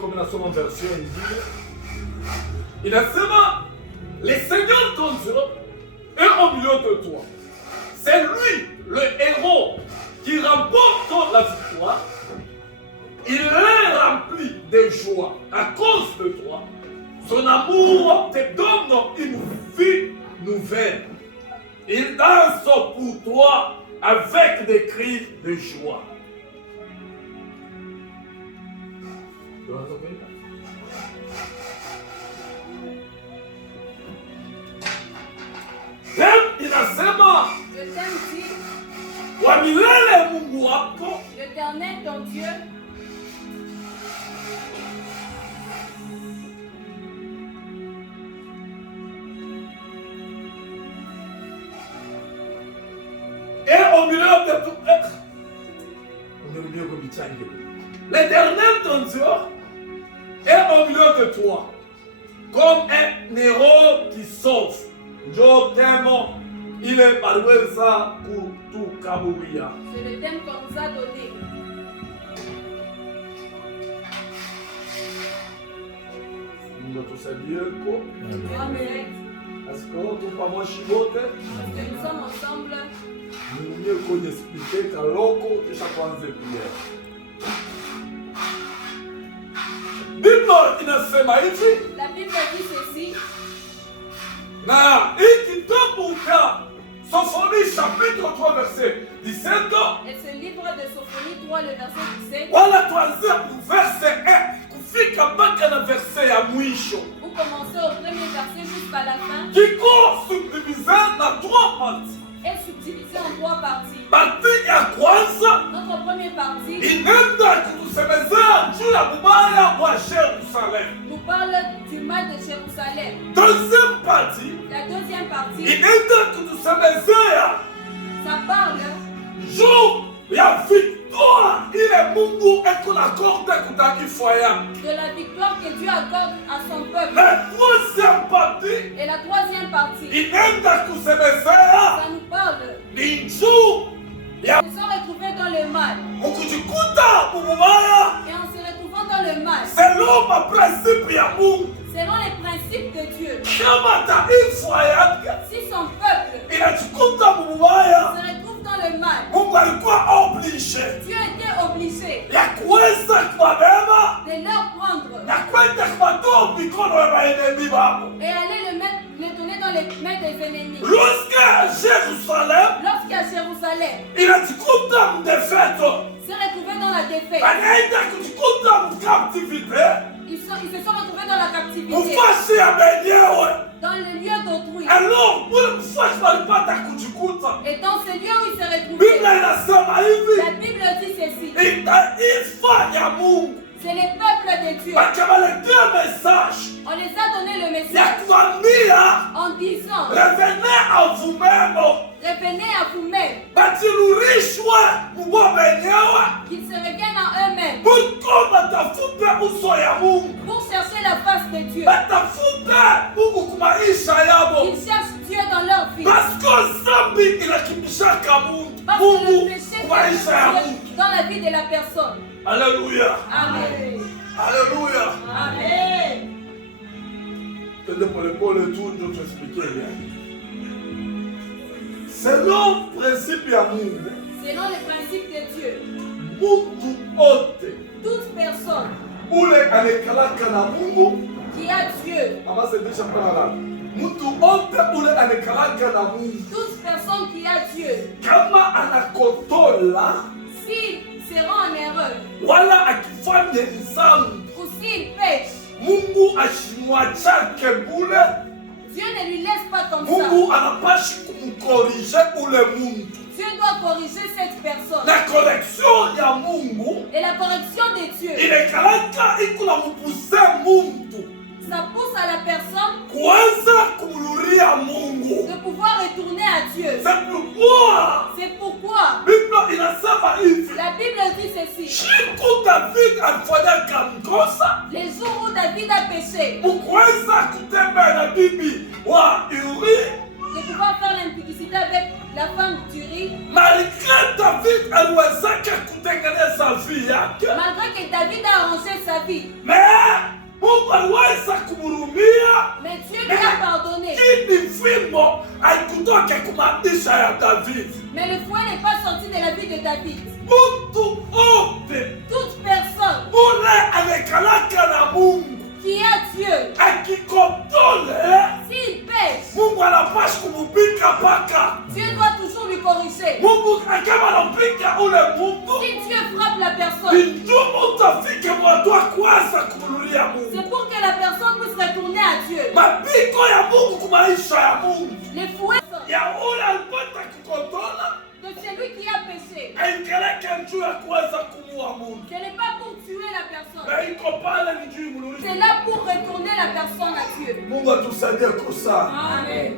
Comme la son version il a seulement le Seigneur ton Dieu est au milieu de toi. C'est lui le héros qui remporte la victoire. Il est rempli de joie à cause de toi. Son amour te donne une vie nouvelle. Il danse pour toi avec des cris de joie. Inasema wa milele Mungu wako, l'Éternel ton Dieu, et au milieu de tout être. L'Éternel ton Dieu est au milieu de toi, comme un héros qui sauve. Je t'aime, il est parlé ça pour tout Kabouria. c'est le thème qu'on nous a donné. Nous tous saluer quoi? Amen. Parce que tout pas moi chibote. Parce que nous sommes ensemble. Nous mieux qu'on expliquer qu'à l'oko de chaque fois de prière. Bible inasema hivi. La Bible dit ceci. Na hiki kitabu cha Sophonie chapitre 3 verset 17. Et ce livre de Sophonie 3, le verset 17. Wala tuanzia verset 1 kufika mpaka na verset ya mwisho. Vous commencez au premier verset jusqu'à la fin. Kiko subdivisé na 3 parties. Est subdivisé en 3 parties. Partie ya kwanza Notre première partie inaenda kutusemezea juu ya ubaya wa Jerusalem. nous parle du mal de Jérusalem. Deuxième partie La deuxième partie, inaenda kutusemezea ça parle juu ya victoire ile Mungu eko na korde kutakifa yake. de la victoire que Dieu accorde à son peuple. La troisième partie Et la troisième partie, inaenda kusemezea ça nous parle ni juu ya de se retrouver dans le mal. mukujikuta mubaya Et en se retrouvant dans le mal, selon maprincipe ya Mungu. selon les principes de Dieu, Kama taifa yake si son peuple inajikuta mubaya, se retrouve dans le mal, Mungu alikuwa oblige Dieu était obligé ya kuweza kuwabeba de leur prendre na kwenda kuwatoa mikono ya maenemi babo. et aller le donner dans les mains des ennemis. Lorsque Jerusalem Lorsqu'à Jérusalem inajikuta mdefeto, se retrouvait dans la défaite, anaenda kujikuta mkaptivite ils se sont retrouvés dans la captivité, mufasi ya benyewe. dans le lieu d'autrui. Alors ule mfasi walipata kujikuta, Et dans ce lieu où ils se retrouvaient, Biblia inasema la hivi, Bible dit ceci. itaifa ya Mungu C'est les peuples de Dieu. bakabaletea message On les a donné le ya message kuambia en disant, revenez à vous-même, revenez à vous-même, batirudishwe mubo benyewe qu'ils se reviennent en eux-mêmes muko batafute uso ya Mungu, pour chercher la face de Dieu. batafute Mungu kumaisha yabo, Ils cherchent Dieu dans leur vie. parce que zambi inakimbishaka Parce que le Mungu péché kumaisha ya fait Mungu. dans la vie de la personne. Alléluia, Amen. alléluia. Amen. Tende polepole tu ndio tuexplique bien. Selon principe ya Mungu, Selon les principes de Dieu, mtu ote toute personne ule anekalaka na Mungu qui a Dieu, amasedesha pana mtu ote ule anekalaka na Mungu toute personne qui a Dieu, kama anakotola s'ils seront en erreur wala akifanya dhambi, ou s'ils pêchent, Mungu ashimwachake bule. Dieu ne lui laisse pas comme ça. Mungu anapashi kumkorije ule muntu, Dieu doit corriger cette personne. na correction ya Mungu Et la correction de Dieu, inekalaka ikula mupuse muntu ça pousse à la personne kuanza kumuluria Mungu. de pouvoir retourner à Dieu. C'est pourquoi C'est pourquoi Biblia inasema hivi, la Bible dit ceci. siku David alifanyaka mkosa Les jours où David David a péché Mukweza kutembea na bibi wa Uri. de pouvoir faire l'impudicité avec la femme d'Uri, Malgré David aliwezaka kutengeneza vie yake. malgré que David a arrangé sa vie. Mais Mungu aliweza kumhurumia. Mais Dieu lui a pardonné. Kini fimbo haikutoka kumaanisha ya David. Mais le fouet n'est pas sorti de la vie de David. Mtu wote Toute personne ule amekalaka na Mungu qui a Dieu, akikotole, s'il pêche, Mungu anapaswa kumupika paka. Dieu doit toujours lui corriger. Mungu kama anampika ule mtu, Si Dieu frappe la personne, bindumu utafike mwatu wa kuanza kumrudia Mungu. c'est pour que la personne puisse retourner à Dieu. Mapiko ya Mungu kwa maisha ya Mungu. Les fouets Ya ule alipata kukotola, de celui qui a péché, aingeleke juu ya kuweza kumua Mungu. ce n'est pas pour tuer la personne. Na iko pale ni juu C'est mnulizi. là pour retourner la personne à Dieu. Mungu atusaidie kusala. Amen.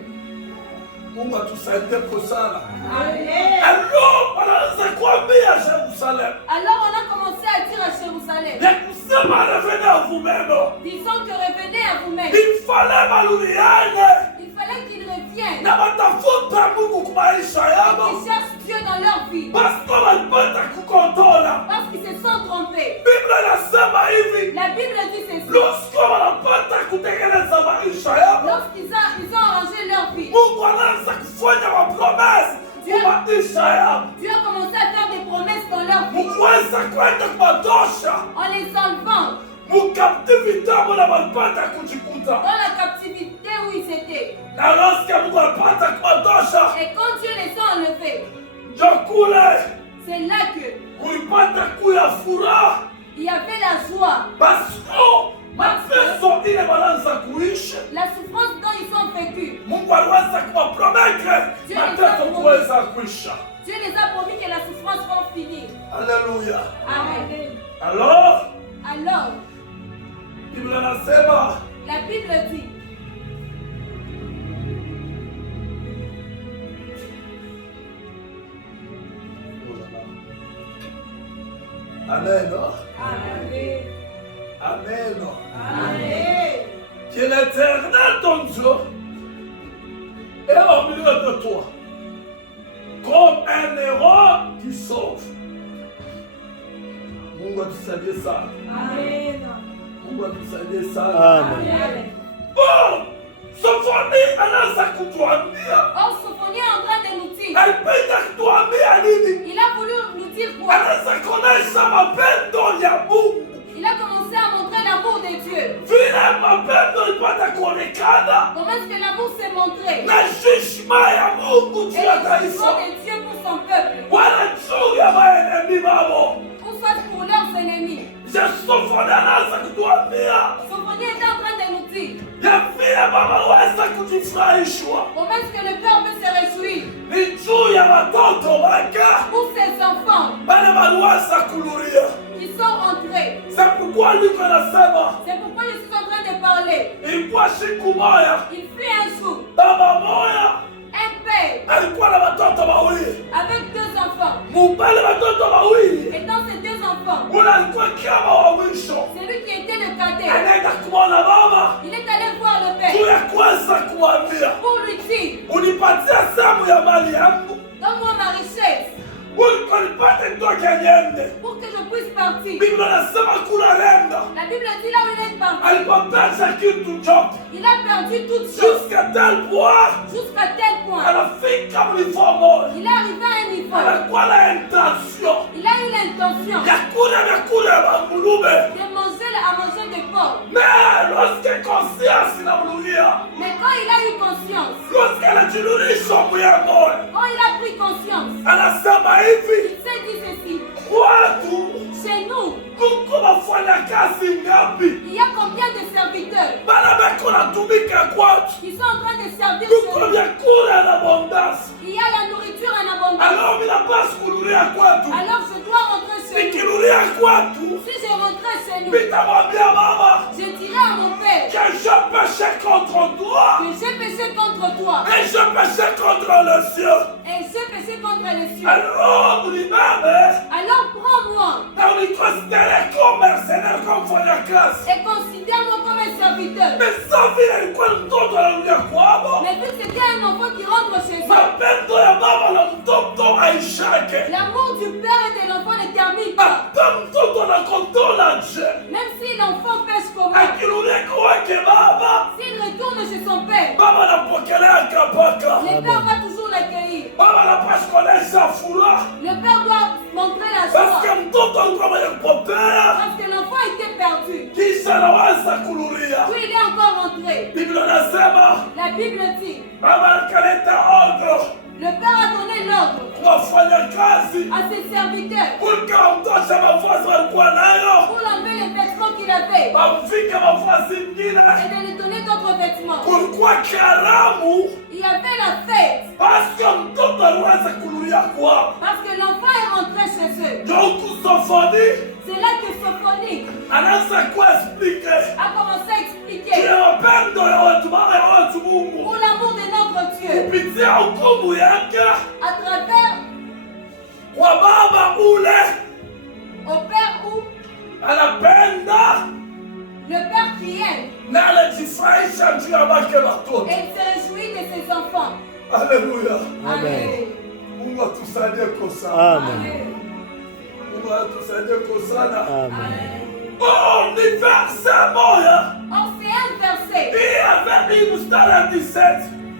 Mungu atusaidie kusala. Amen. Alors, wanaanza kuambia Jerusalem. Alors on a commencé à dire à Jérusalem, Ya kusema revenez à vous-même. disons que revenez à vous-même. Il fallait maluliane. Il fallait qu'ils reviennent, Na watafuta Mungu kwa maisha yao. qu'ils cherchent Dieu dans leur vie, Basi walipata kukotola. parce qu'ils se sont trompés. Biblia inasema hivi. La Bible dit ceci, Lorsque wanapata kutengeneza maisha yao, lorsqu'ils ils ont arrangé leur vie, Mungu anaanza kufanya mapromesi kwa maisha yao. Dieu a commencé à faire des promesses dans leur vie, Mukuweza kwenda kuwatosha en les enlevant mukaptivite amo na walipata kujikuta. dans la captivité où ils étaient. Na lorsque Mungu alipata kuwatosha, Et quand Dieu les a enlevés, ndio kule c'est là que kulipata kuya furaha. il y avait la joie, Basi mateso ile wanaanza kuishi, la souffrance dont ils ont vécu. Mungu aliweza kuwaprometre mateso kuweza kuisha. Dieu les a promis que la souffrance va finir. Haleluya. Amen. Alors, Alors, Biblia inasema la Bible dit, Amen. Amen. Amen. Amen. Que l'Éternel ton Dieu est au milieu de toi, comme un héros qui sauve. Mungu atusaidie sana. Amen. Mungu atusaidie sana. Amen. Bon, Sofoni anaanza kutuambia, Or, Sophonie est en train de nous dire, alipenda kutuambia nini? il a voulu nous dire quoi? Anaanza kuonesha mapendo ya Mungu. Il a commencé à montrer l'amour de Dieu. Vile mapendo ilipata kuonekana Comment est-ce que l'amour s'est montré? na judgment ya Mungu juu Et ya le taifa. jugement de Dieu pour son peuple, Wala juu ya maenemi wao. ou soit pour leurs ennemis. Sofoni anaanza kutuambia Sophonie était en train de nous dire, ya vile baba waweza kujifurahishwa comment est-ce que le père peut se réjouir ni juu ya watoto wake pour ses enfants bale waliweza kuluria. qui sont entrés. C'est pourquoi liko nasema C'est pourquoi je suis en train de parler. ilikuwa siku moya, Il fut un jour, baba moya un père alikuwa na watoto wawili. avec deux enfants. Mubale watoto wawili, Et dans ces deux enfants, ule alikuwa kama wa mwisho, celui qui était le cadet, anaenda kumwona baba il est allé voir le juu père ya kuweza kumwambia pour lui dire, unipatia sehemu ya mali yangu, donne-moi ma richesse ulikonipate nitoke niende. pour que je puisse partir. Biblia nasema kula lenda La Bible dit là où il est parti, alipopesa kitu chote il a perdu toute chose jusqu'à tel point jusqu'à tel point. anafika mlivyo moja, Il est arrivé à un niveau, anakuwa na intention il a eu l'intention ya kula vyakula vya nguluwe. de manger à manger des porcs. Mais lorsque conscience inamrudia, Mais quand il a eu conscience, lorsque anajirulisha moyo moyo, quand il a pris conscience, anasema hivi, il s'est dit ceci, watu chez nous, kuko wafanyakazi ngapi il y a combien de serviteurs bana beko natumika kwetu, qui sont en train de servir chez kuko nous? vyakula na abondance. Il y a la nourriture en abondance. Alors minapasi kurudia kwetu, Alors je dois rentrer chez nous. nikirudia kwetu Si je rentrais chez nous, nitamwambia mama je dirais à mon père que je péché contre toi que j'ai péché contre toi et je péché contre le ciel. et j'ai péché contre les cieux. Alors unibebe Alors prends-moi na Unitwastele comme mercenaire, comme mfanyakazi. Et considère-moi comme un serviteur. Mais ça vile alikuwa mtoto anarudia kwao. Mais vu que c'était un enfant qui rentre chez eux, Mapendo ya baba na mtoto haishake. l'amour du père et de l'enfant ne termine pas. Hata mtoto anakondola nje. Même si l'enfant pêche comment, Akirudia kwake baba, s'il retourne chez son père, baba anapokelea kapaka. le père va toujours l'accueillir. Baba anapaswa kuonesha furaha. Le père doit montrer la Parce joie. que mtoto alikuwa mwenye kupotea. Parce que l'enfant était perdu. Kisha anawaza kurudia. Puis il est encore rentré. Biblia inasema La Bible dit, baba akaleta ordre le père a donné l'ordre kwa wafanyakazi à ses serviteurs kulika wamtosha mavazi walikuwa nayo, pour l'enlever les vêtements qu'il avait wamvike mavazi ingine. et de lui donner d'autres vêtements. Kulikuwa karamu Il y avait la fête paske mtoto aliweza kurudia kwao. parce que l'enfant est rentré chez eux. Ndio kusofoni C'est là que Sophonique anaanza kuexplike a commencé à juu expliquer ya mapendo ya watu baba ya watu Mungu pour l'amour de notre Dieu kupitia hukumu yake à travers kwa baba ule au Père où anapenda le Père qui aime na anajifurahisha juu ya bake watoto. et il se réjouit de ses enfants. Haleluya! Amen. Mungu atusaidie kwa sana. Amen. Mungu atusaidie kwa sana. Amen. Oh, ni verset moja Or, c'est un verset, hii avec mstari wa 17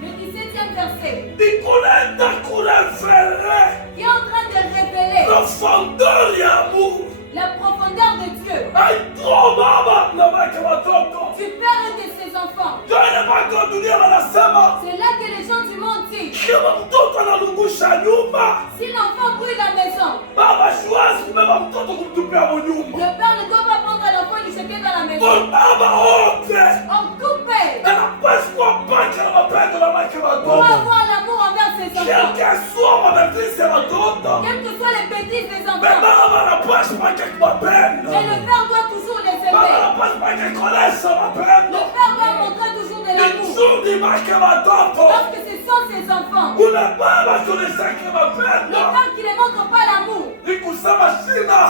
le 17e verset, ni kuleta kurefere qui est en train de révéler profondeur ya Mungu. la profondeur de Dieu, Haitro baba na bake watoto. du Père et de ses enfants. Ndio ile bake wa dunia wanasema C'est là que les gens du monde disent, kama mtoto analungusha nyumba, si l'enfant brûle la maison, baba shuazi kubeba mtoto kumtupia mu nyumba. le Père ne doit pas prendre l'enfant et le jeter dans la maison. Kwa baba wote Or, tout père anapaswa kuwa bake na mapendo na bake doit watoto. avoir l'amour envers ses enfants, Quel que soit mabadilisho ya watoto, quelles que soient les bêtises des mais enfants. baba anapaswa bake kuwapenda. Mais le Père doit toujours les Baba aimer. anapaswa bake kuonesha Le mapendo. Père doit montrer toujours de Ni l'amour. nzuri bake watoto. Parce que ce sont ses enfants. Kuna baba tulisake Le mapendo. Père qui ne montre pas l'amour, Ni kusema sina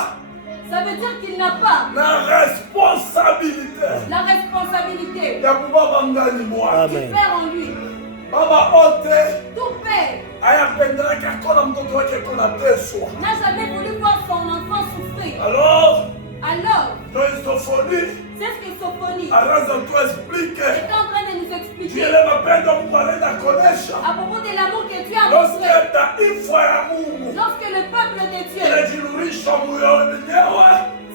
ça veut dire qu'il n'a pas na responsabilite la responsabilité ya kubaba ndani mwake. du Père en lui. Baba wote Tout père hayapendeleke akona mtoto wake kunateswa. n'a jamais voulu voir son enfant souffrir. Alors, Alors, Kristofoni c'est ce que Sophonie anaanza kuexplike est en train de nous expliquer ile mapendo Mungu anaenda kuonesha. à propos de l'amour que Dieu a Lorsque montré. taifa ya Mungu Lorsque le peuple de Dieu inajirurisha moyo wenyewe,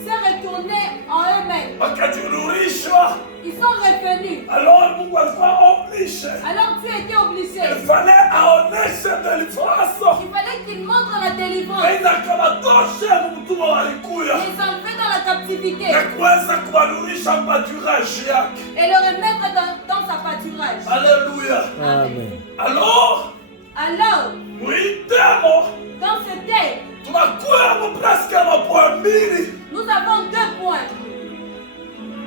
s'est retourné en eux-mêmes, wakajirurisha, ils sont revenus. alors Mungu alikuwa oblige, Alors Dieu était obligé. il fallait aoneshe deliverance Il fallait qu'il montre la délivrance, aidha akabatoshe mtumwa walikuya les enlever dans la captivité na kuweza kuwarudisha pâturage yake. et le remettre dans sa pâturage. Alléluia. Amen. Alors, Alors, mwitemo dans ce thème, tunakuwa mo presque mapoint mbili, nous avons 2 points.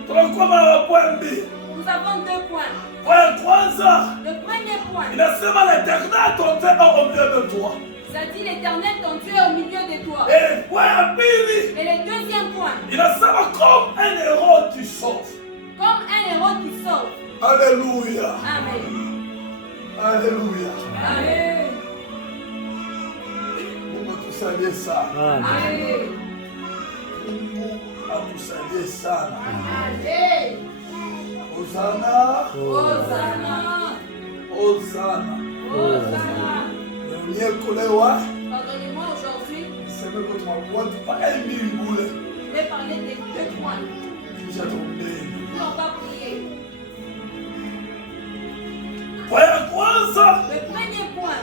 tunakuwa na mapoint mbili. Nous avons 2 points. Point ya kwanza Le premier point, inasema l'Éternel ton Dieu est au milieu de toi. ça dit l'Éternel, ton Dieu est au milieu de toi. Et point ya pili Et le deuxième point, inasema comme un héros tu sauves. comme un héros qui sauve. Alléluia. Amen. Alléluia. Amen. Mungu atusaidie sana. Amen. Amen. Mungu atusaidie sana. Amen. Hosana. Hosanna. Hosana. Hosanna. Nionyekolewa. Pardonnez-moi aujourd'hui, Niseme kwa watu mpaka mbili bule. je vais parler des 2 points. Kisha tuombee. Puis on va prier. Point ya kwanza Le premier point,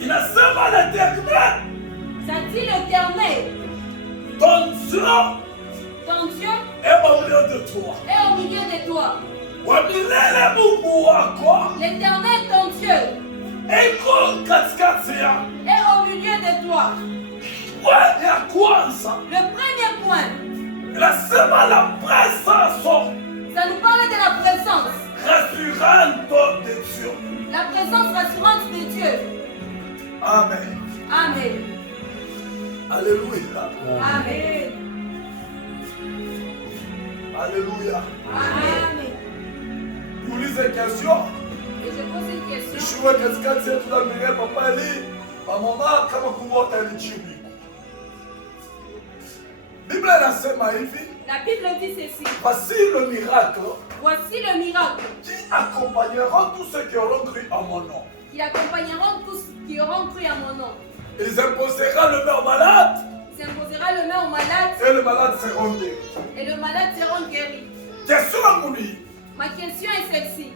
inasema l'Éternel ça dit l'Éternel, ton Dieu ton Dieu est au milieu de toi. est au milieu de toi. Wa milele Mungu wako L'Éternel, ton Dieu, eko katikati yako. est au milieu de toi. Point ya kwanza Le premier point, inasema la présence ça nous parle de la présence. rassurante de Dieu. La présence rassurante de Dieu. Amen. Amen. Alléluia. Amen. Alléluia. Amen. Ulize question. Et je pose une question. Shuwa katikati yetu na mbele papa ali mama kama kuota alijibu. Bible inasema hivi. La Bible dit ceci. Voici le miracle. Voici le miracle. Qui accompagnera tous ceux qui auront cru en mon nom. Qui accompagneront tous qui auront cru à mon nom. Ils imposeront le main au malade. Il s'imposera le main aux malades. Et le malade seront guéris. Et le malade seront guéris. Question yangu ni. Ma question est celle-ci.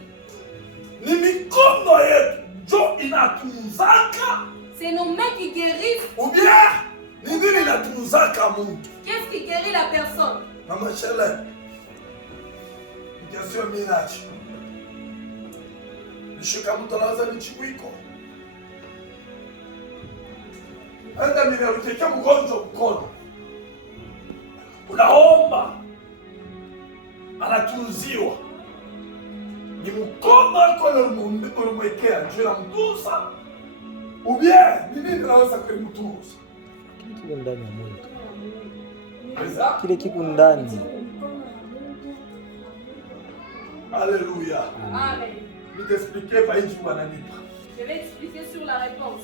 Ni mikono yetu ndio inatunzaka C'est nos mains qui guérissent. ou bien ni nini inatunzaka mtu? Qu'est-ce qui guérit la personne? Mama Shele. Question minachi. Nishika mtu anaweza nijibu iko. Enda mimi ukikia mgonjwa mkono. Unaomba. Anatunziwa. Ni mkono wako ulimwekea juu ya mtusa. Ou bien ni nini naweza kumtusa? Kile ndani ya Mungu. Kile kiko ndani. Alléluia. Amen. Je vais t'expliquer par une bananipa. Je vais expliquer sur la réponse.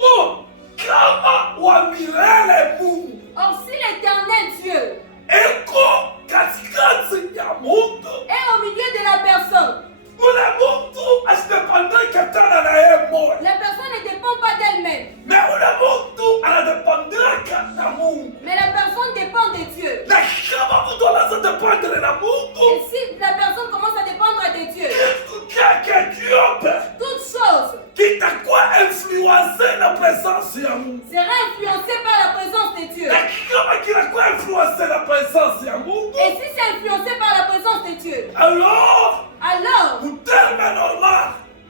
Oh, kama wa milele Mungu. Or, si l'éternel Dieu Eko katikati ya mtu. est au milieu de la personne, Ule mtu asitepandike tena na yeye moyo. la personne ne dépend pas d'elle-même, Na ule mtu anadepandika na Mungu. mais la personne dépend de Dieu. Na kama mtu anaanza dependre na Et Mungu, si la personne commence à dépendre de Dieu, kitu chake kiote toute chose kitakuwa influencé na presence ya Mungu. sera influencée par la présence de Dieu. Na kama kinakuwa influencé na presence ya Mungu, Et si c'est influencé par la présence de Dieu, alors alors, mu terme normal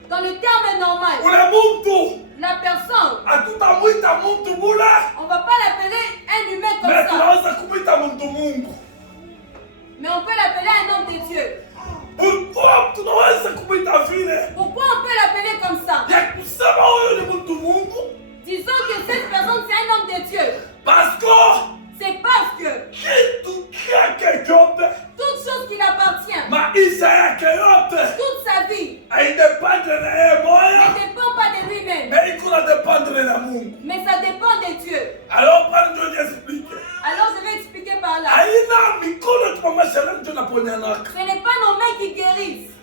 dans le terme normal, ule mtu la personne, hatutamwita mtu bule, on ne va pas l'appeler un humain comme mais ça, tunaweza kumwita mtu Mungu. mais on peut l'appeler un homme de Dieu. Pourquoi tunaweza kumwita vile? Pourquoi on peut l'appeler comme ça? Ya kusema huyu ni mtu Mungu Disons que cette personne c'est un homme de Dieu. parce que C'est parce que kitu chake chote, toute chose qui l'appartient, maisha yake yote toute sa vie, haidependre na yeye ne moya, dépend pas de lui-même, mais iko na dependre na Mungu. mais ça dépend de Dieu. Alors pale ndio niexplique. Alors je vais expliquer par là. Haina mikono tu mama Shalom ndio naponyana. Ce n'est pas nos mains qui guérissent.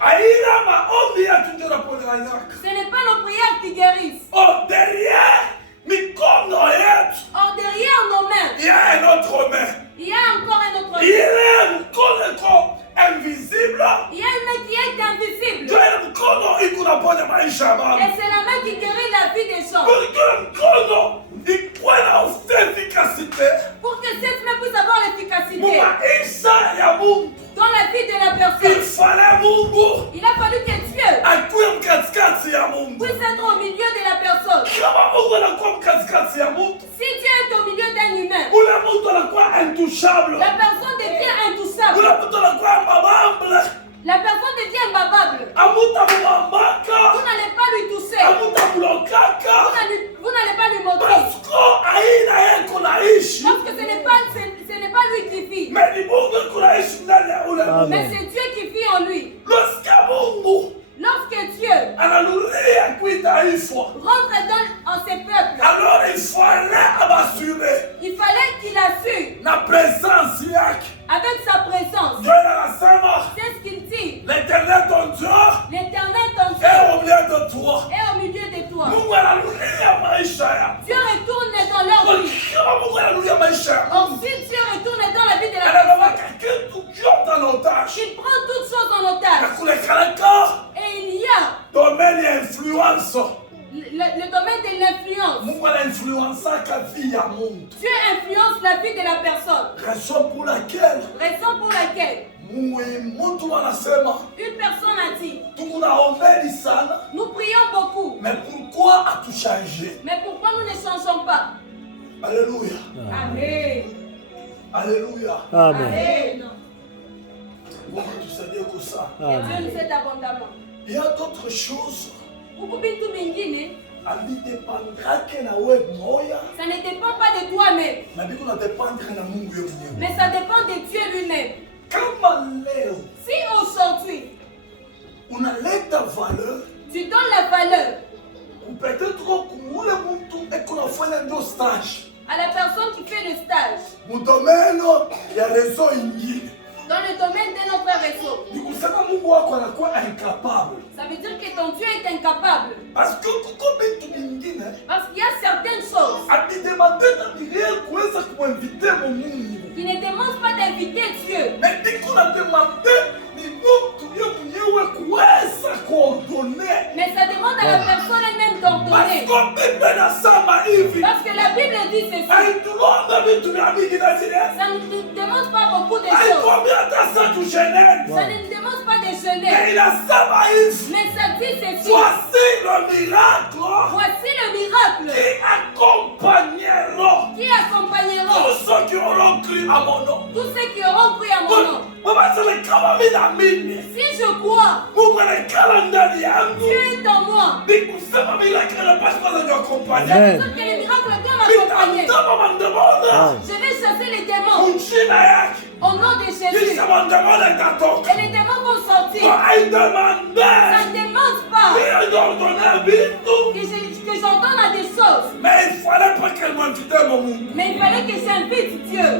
Haina maombi yetu ndio naponyana. Ce n'est pas nos prières qui guérissent. Oh, derrière mikono yetu, Or derrière nos mains, il y a un autre main. il y a encore un autre Il y main. a mkono iko invisible. Il y a une main qui est invisible. Ndio ile mkono iko naponya maisha ya Et mama. c'est la main qui guérit la vie des gens. Pour que le mkono ikuwe na efficacité Pour que cette main puisse avoir l'efficacité mu maisha ya Mungu, dans la vie de la il personne, fallait Mungu il a fallu que Dieu akuwe mkatikati ya Mungu. puisse être au milieu de la personne. Kama Mungu anakuwa mkatikati ya mtu, Si Dieu est au milieu d'un humain, ule mtu anakuwa intouchable. la personne devient intouchable. Ule mtu anakuwa mabamble. La personne devient imbabable. Amuta mubambaka. Vous n'allez pas lui toucher. Amuta mulokaka. Vous n'allez pas lui montrer. Parce que aina yeko naishi. Parce que ce n'est pas lui qui vit. Mais ni Mungu kunaishi ndani ya ule mtu. Mais c'est Dieu qui vit en lui. Lorsque Mungu Lorsque Dieu analuria kuitaifa, rentre en ses peuples, alors il fallait abassurer il fallait qu'il assure na présence yake. avec sa présence. Dieu anasema, C'est ce qu'il dit. l'Éternel ton Dieu L'éternel ton Dieu est au milieu de toi. est au milieu de toi. Mungu analuria maisha yako. Dieu retourne dans leur vie. Kama Mungu analuria maisha yako, Or, si Dieu retourne dans la vie de la personne, anabeba kitu kyote en otage. il prend toutes choses en otage. Nakulekalaka Et il y a domaine ya influence. le domaine de l'influence. Mungu anainfluensaka vie ya muntu. Dieu influence la vie de la personne. Raison pour laquelle Raison pour laquelle muntu wanasema une personne a dit, tukunaombeni sana, nous prions beaucoup, mais pourquoi atuchanger? mais pourquoi nous ne changeons pas? Alléluia. Amen. Alléluia. Amen. Amen. Mungu tusaidie kwa ça. Que Dieu nous aide abondamment. Il y a d'autres choses Huku vitu vingine Ça ne dépend pas de toi-même. Mais ça dépend de Dieu lui-même. Si aujourd'hui, tu donnes la valeur à la personne qui fait le stage dans le domaine de notre réseau, ça veut dire que ton Dieu est incapable. Parce qu'il y a certaines choses qui ne demandent pas d'inviter Dieu. Mais ça demande à la personne elle-même d'ordonner. Parce que la Bible dit ceci. Ça ne nous demande pas beaucoup de choses. Ça ne nous demande pas de jeûner. Mais ça dit ceci. Voici le miracle qui accompagnera tous ceux qui auront cru à mon nom. Si je crois, Dieu est en moi. Ça veut dire que le miracle doit m'accompagner. Je vais chasser les démons au nom de Jésus. Et les démons vont sortir. Ça ne demande pas que j'ordonne à des choses. Mais il fallait que j'invite Dieu.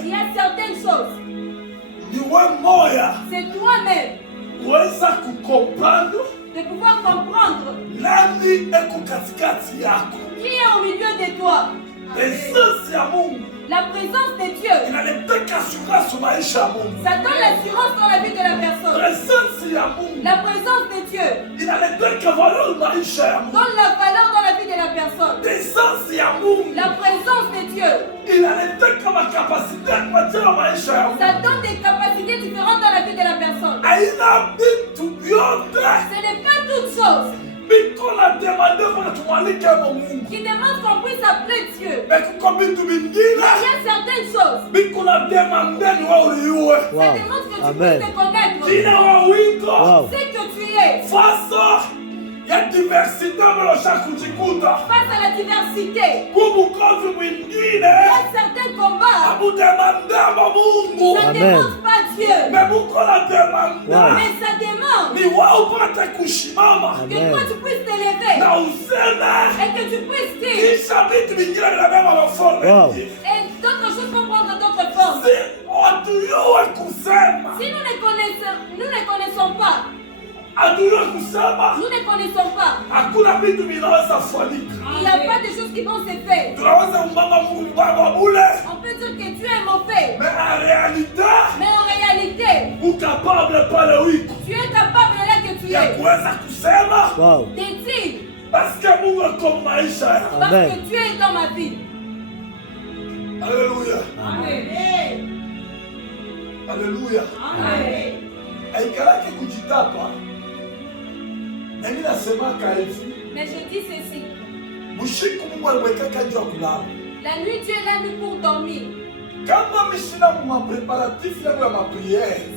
Il y a certaines choses. C'est toi-même de pouvoir comprendre qui est au milieu de toi. La présence de Dieu, ça donne l'assurance dans la vie de la personne. La présence de Dieu donne la valeur dans la vie de la personne. La présence de Dieu, ça donne des capacités différentes dans la vie de la personne. Ce n'est pas toute chose qui demande qu'on puisse appeler Dieu. Il y a certaines choses. Ça demande que tu puisses te connaître. C'est que tu es. Face à la diversité, il y a certains combats. Ça ne demande pas Dieu. Mais ça demande que toi tu puisses t'élever et que tu puisses dire. Et d'autres choses vont prendre d'autres formes. Si nous ne connaissons pas, il n'y a pas de choses qui vont se faire. On peut dire que tu es mauvais. Mais en réalité, tu es capable là que tu es. De dire parce que Dieu est dans ma vie. Alléluia. Amen. Alléluia. Amen. Mais je dis ceci. La nuit, Dieu l'a mis pour dormir.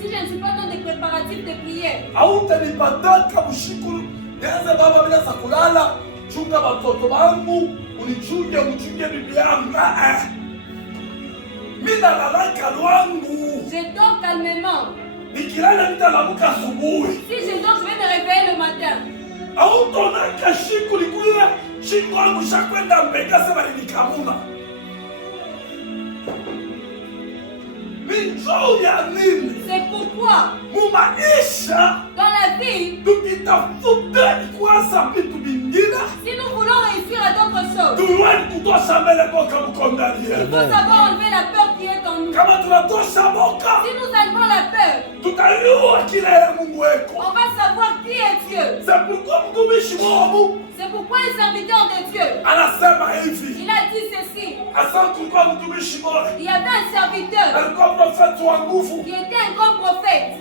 Si je ne suis pas dans des préparatifs de prière, je dors calmement. Si je dors, je vais me réveiller le matin. C'est pourquoi dans la vie, si nous voulons réussir à d'autres choses, il faut savoir enlever la peur qui est en nous. Si nous enlevons la peur, on va savoir qui est Dieu. C'est pourquoi un serviteur de Dieu, il a dit ceci. Il y avait un serviteur qui était un grand prophète.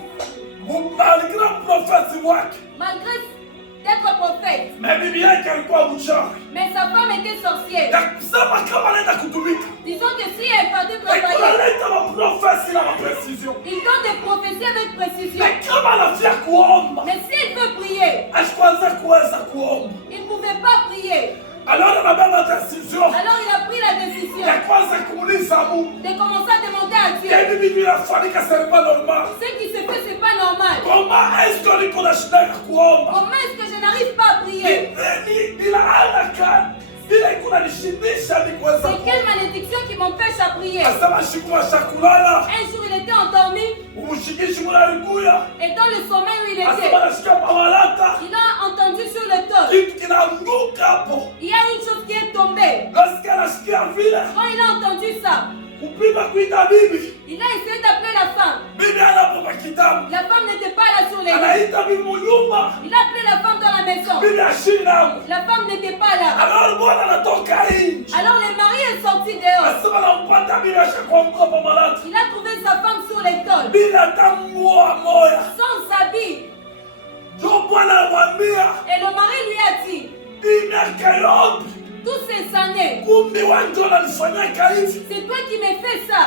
Malgré d'être prophète, mais sa femme était sorcière. Disons que si elle partait travailler, il donne des prophéties avec précision. Mais s'il veut prier, il Ce qui se fait, c'est pas normal. Comment est-ce que je n'arrive pas à prier? C'est quelle malédiction qui m'empêche à prier? Un jour, il était endormi. Et dans le sommeil où il était, il a entendu sur le dos. Il y a une chose qui est tombée. Quand il a entendu ça, il a essayé d'appeler la femme. La femme n'était pas là sur les lieux. Il a appelé la femme dans la maison. La femme n'était pas là. Alors le mari est sorti dehors. Il a trouvé sa femme sur l'étole, sans habit. Et le mari lui a dit, toutes ces années, c'est toi qui m'as fait ça.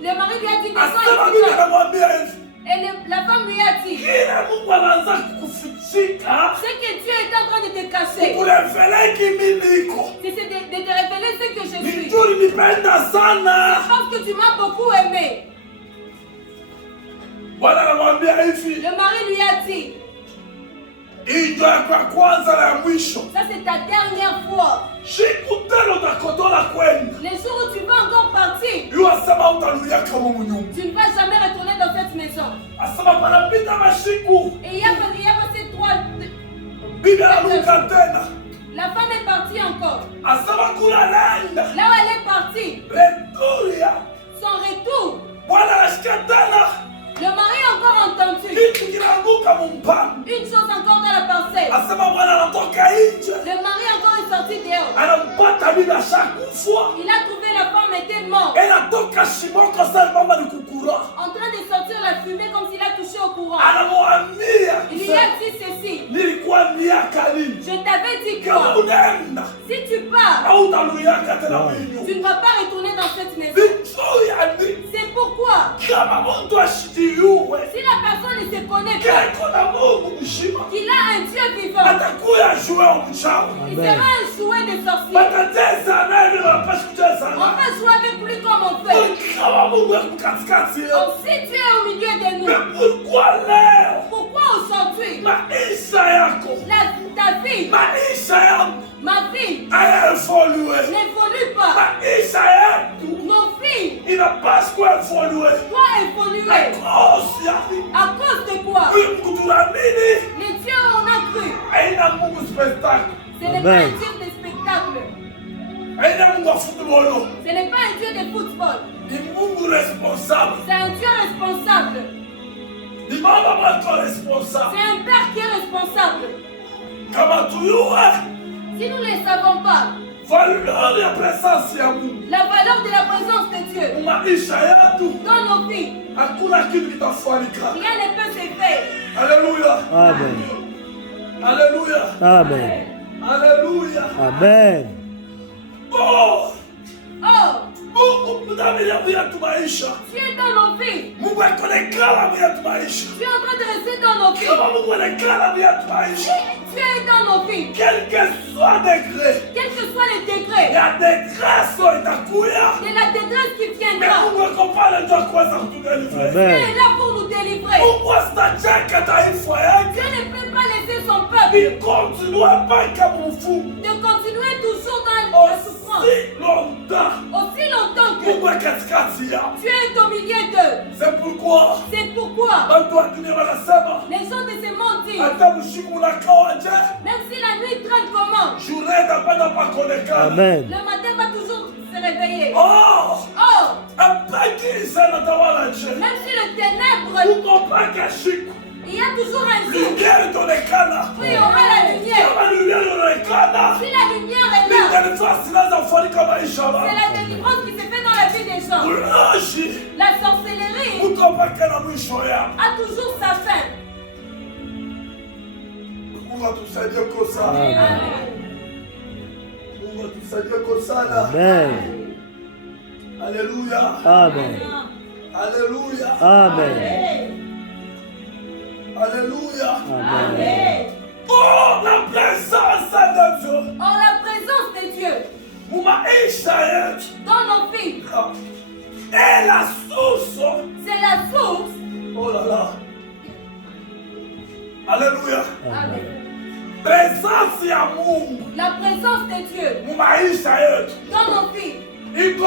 Le mari lui a dit, descends et tais-toi. Et la femme lui a dit, ce que Dieu est en train de te cacher, c'est de te révéler ce que je suis. Parce que tu m'as beaucoup aimé. Le mari lui a dit, ça c'est ta dernière fois. Les jours où tu vas encore partir, tu ne vas jamais retourner dans cette maison. Et il y a passé 3 La femme est partie encore. Là où elle est partie, son retour, le mari a encore entendu une chose encore dans la parcelle. Le mari encore est sorti dehors. Il a trouvé la femme était morte, en train de sortir la fumée comme s'il a touché au courant. Il lui a dit ceci, je t'avais dit quoi? Si tu pars, tu ne vas pas retourner dans cette maison. C'est pourquoi, si la personne ne se connaît pas qu'il a un Dieu vivant, il sera un jouet de sorcier. On va jouer avec lui comme on fait. Donc si tu es au milieu de nous, pourquoi aujourd'hui ta vie, ma vie n'évolue pas? Nos vies doivent évoluer. À cause de quoi? Les dieux on a cru. Ce n'est pas un Dieu de spectacle. Ce n'est pas un Dieu de football. C'est un Dieu responsable. C'est un Père qui est responsable. Si nous ne le savons pas, la valeur de la présence de Dieu dans nos vies, rien ne peut se faire. Alléluia. Amen. Alléluia. Amen. Alléluia. Amen. Oh. Tu es dans nos vies. Tu es en train de rester dans nos vies. Tu es dans nos vies. Quel que soit les degrés, de la détresse qui viendra, Dieu est là pour nous délivrer. Dieu ne peut pas laisser son peuple de continuer toujours dans la souffrance aussi longtemps que tu es au milieu d'eux. C'est pourquoi les gens de ce monde disent, même si la nuit traîne comment, Amen. le matin va toujours se réveiller. Même si le ténèbre, il y a toujours un jour où il y aura la lumière. Si la lumière est là, c'est la délivrance qui se fait dans la vie des gens. La sorcellerie a toujours sa fin. Amen. Alléluia. Amen. Alléluia. Amen. Alléluia. Amen. Oh, la présence de Dieu. Oh, la présence de Dieu. dans nos vies. est la source. C'est la source. Oh là là. Alléluia. Amen. Présence ya Mungu. La présence de Dieu Mu maisha yetu. dans nos vies. Iko